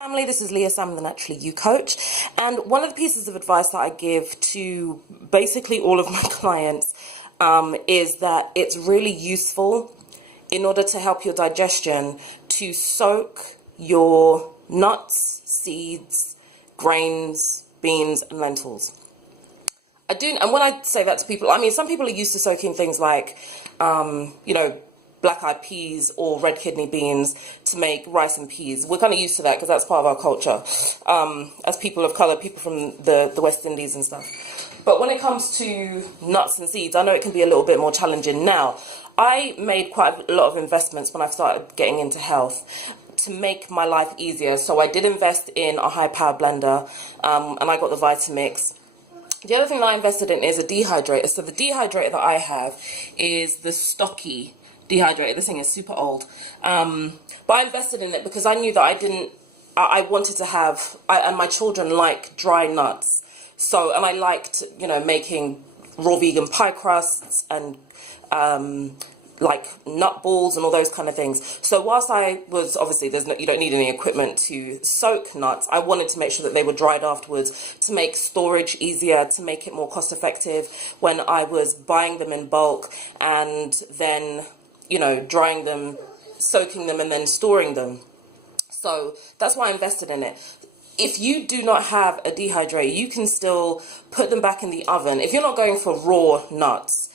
Family, this is Leah, Salmon, the Naturally You Coach, and one of the pieces of advice that I give to basically all of my clients is that it's really useful in order to help your digestion to soak your nuts, seeds, grains, beans, and lentils. And when I say that to people, I mean, some people are used to soaking things like, black-eyed peas or red kidney beans to make rice and peas. We're kind of used to that because that's part of our culture as people of color, people from the West Indies and stuff. But when it comes to nuts and seeds, I know it can be a little bit more challenging. Now, I made quite a lot of investments when I started getting into health to make my life easier. So I did invest in a high-power blender and I got the Vitamix. The other thing that I invested in is a dehydrator. So the dehydrator that I have is the Stocky dehydrator. This thing is super old. But I invested in it because I knew that I wanted to have, and my children like dry nuts. So, and I liked, making raw vegan pie crusts and like nut balls and all those kind of things. So whilst I was, obviously you don't need any equipment to soak nuts, I wanted to make sure that they were dried afterwards to make storage easier, to make it more cost effective when I was buying them in bulk and then, drying them, soaking them, and then storing them. So that's why I invested in it. If you do not have a dehydrator, you can still put them back in the oven. If you're not going for raw nuts,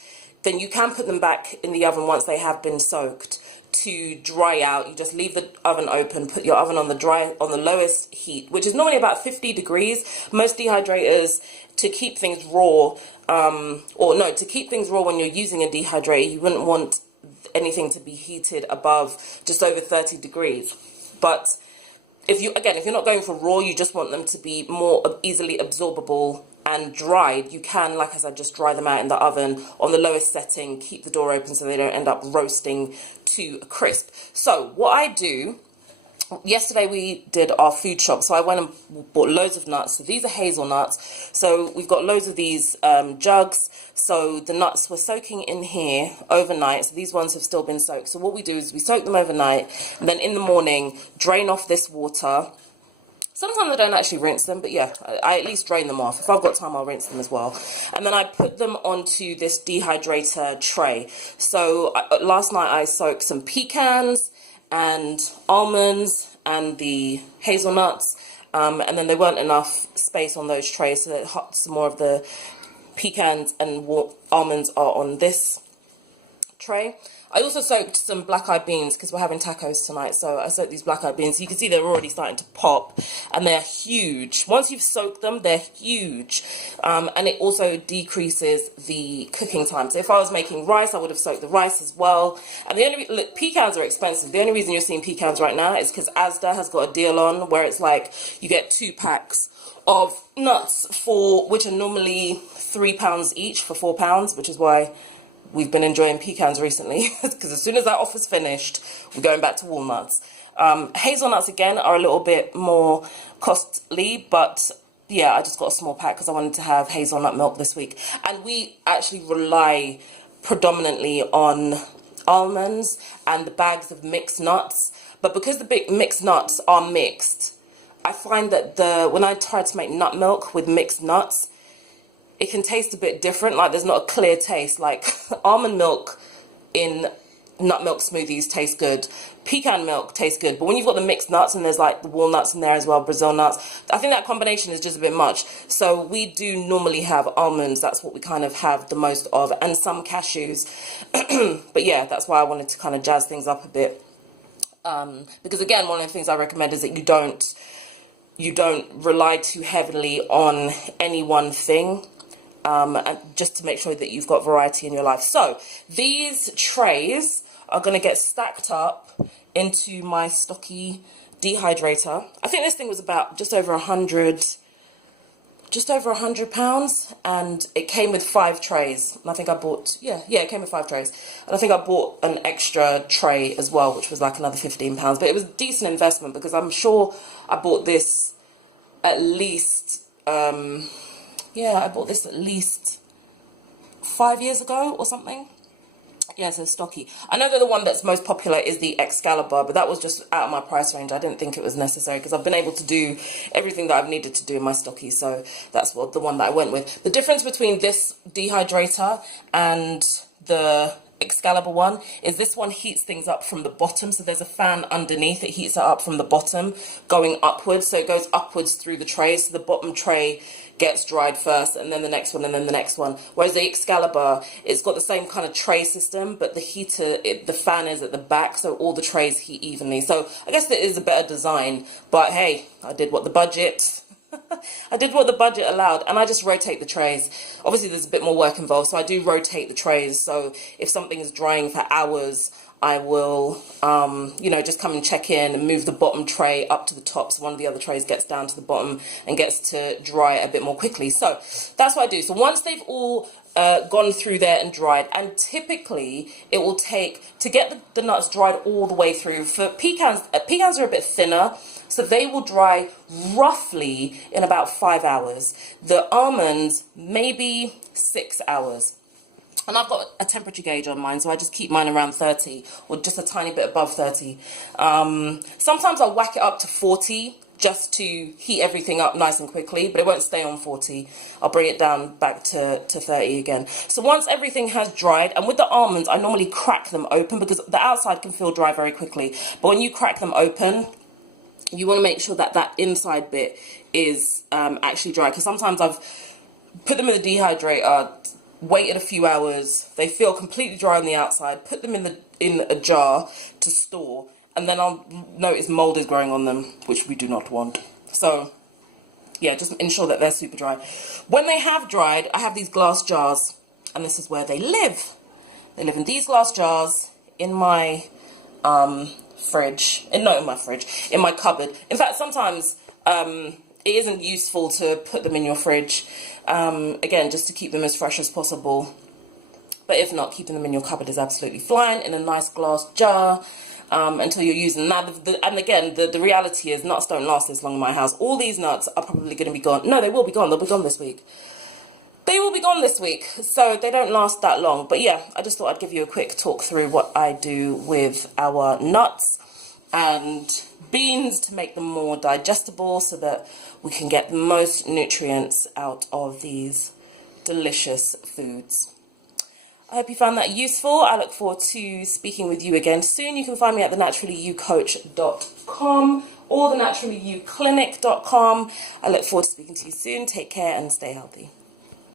then you can put them back in the oven once they have been soaked to dry out. You just leave the oven open, put your oven on the lowest heat, which is normally about 50 degrees. Most dehydrators, to keep things raw, to keep things raw when you're using a dehydrator, you wouldn't want anything to be heated above just over 30 degrees. But if you're not going for raw, you just want them to be more easily absorbable and dried, you can, like I said, just dry them out in the oven on the lowest setting, keep the door open so they don't end up roasting to a crisp. So what I do, yesterday we did our food shop, so I went and bought loads of nuts. So these are hazelnuts. So we've got loads of these jugs. So the nuts were soaking in here overnight. So these ones have still been soaked. So what we do is we soak them overnight, and then in the morning, drain off this water. Sometimes I don't actually rinse them, but yeah, I at least drain them off. If I've got time, I'll rinse them as well. And then I put them onto this dehydrator tray. So last night I soaked some pecans and almonds and the hazelnuts, and then there weren't enough space on those trays, so that some more of the pecans and almonds are on this tray. I also soaked some black-eyed beans because we're having tacos tonight, so I soaked these black-eyed beans. You can see they're already starting to pop, and they're huge. Once you've soaked them, they're huge, and it also decreases the cooking time. So if I was making rice, I would have soaked the rice as well. And look, pecans are expensive. The only reason you're seeing pecans right now is because Asda has got a deal on where it's like you get 2 packs of nuts which are normally £3 each for £4, which is why we've been enjoying pecans recently, because as soon as that offer's finished, we're going back to walnuts. Hazelnuts, again, are a little bit more costly, but yeah, I just got a small pack because I wanted to have hazelnut milk this week. And we actually rely predominantly on almonds and the bags of mixed nuts. But because the big mixed nuts are mixed, I find that when I try to make nut milk with mixed nuts, it can taste a bit different. Like, there's not a clear taste. Like, almond milk in nut milk smoothies tastes good. Pecan milk tastes good. But when you've got the mixed nuts and there's like the walnuts in there as well, Brazil nuts, I think that combination is just a bit much. So we do normally have almonds. That's what we kind of have the most of, and some cashews. But yeah, that's why I wanted to kind of jazz things up a bit. Because again, one of the things I recommend is that you don't rely too heavily on any one thing. And just to make sure that you've got variety in your life. So these trays are going to get stacked up into my Stocky dehydrator. I think this thing was about just over 100 pounds, and it came with 5 trays. And I think I bought, it came with 5 trays. And I think I bought an extra tray as well, which was like another £15. But it was a decent investment because I'm sure I bought this at least, I bought this at least 5 years ago or something. Yeah, so stocky. I know that the one that's most popular is the Excalibur, but that was just out of my price range. I didn't think it was necessary because I've been able to do everything that I've needed to do in my stocky, so that's what the one that I went with. The difference between this dehydrator and the Excalibur one is this one heats things up from the bottom, so there's a fan underneath. It heats it up from the bottom going upwards, so it goes upwards through the tray, so the bottom tray gets dried first and then the next one and then the next one. Whereas the Excalibur, it's got the same kind of tray system, but the heater, the fan is at the back, so all the trays heat evenly. So I guess it is a better design, but hey, I did what the budget I did what the budget allowed, and I just rotate the trays. Obviously there's a bit more work involved, so I do rotate the trays. So if something is drying for hours, I will, you know, just come and check in and move the bottom tray up to the top, so one of the other trays gets down to the bottom and gets to dry a bit more quickly. So that's what I do. So once they've all gone through there and dried, and typically it will take, to get the nuts dried all the way through, for pecans, pecans are a bit thinner, so they will dry roughly in about 5 hours. The almonds, maybe 6 hours. And I've got a temperature gauge on mine, so I just keep mine around 30 or just a tiny bit above 30. Sometimes I'll whack it up to 40 just to heat everything up nice and quickly, but it won't stay on 40. I'll bring it down back to 30 again. So once everything has dried, and with the almonds, I normally crack them open because the outside can feel dry very quickly. But when you crack them open, you want to make sure that that inside bit is actually dry, because sometimes I've put them in the dehydrator, waited a few hours, they feel completely dry on the outside, put them in a jar to store, and then I'll notice mold is growing on them, which we do not want. So yeah, just ensure that they're super dry. When they have dried, I have these glass jars, and this is where they live. They live in these glass jars in my fridge, not in my fridge, in my cupboard. In fact, sometimes it isn't useful to put them in your fridge, again, just to keep them as fresh as possible. But if not, keeping them in your cupboard is absolutely fine, in a nice glass jar, until you're using them. Now, and again, the reality is nuts don't last this long in my house. All these nuts are probably going to be gone. No, they will be gone. They'll be gone this week. They will be gone this week, so they don't last that long. But yeah, I just thought I'd give you a quick talk through what I do with our nuts and beans to make them more digestible, so that we can get the most nutrients out of these delicious foods. I hope you found that useful. I look forward to speaking with you again soon. You can find me at thenaturallyyoucoach.com or thenaturallyyouclinic.com. I look forward to speaking to you soon. Take care and stay healthy.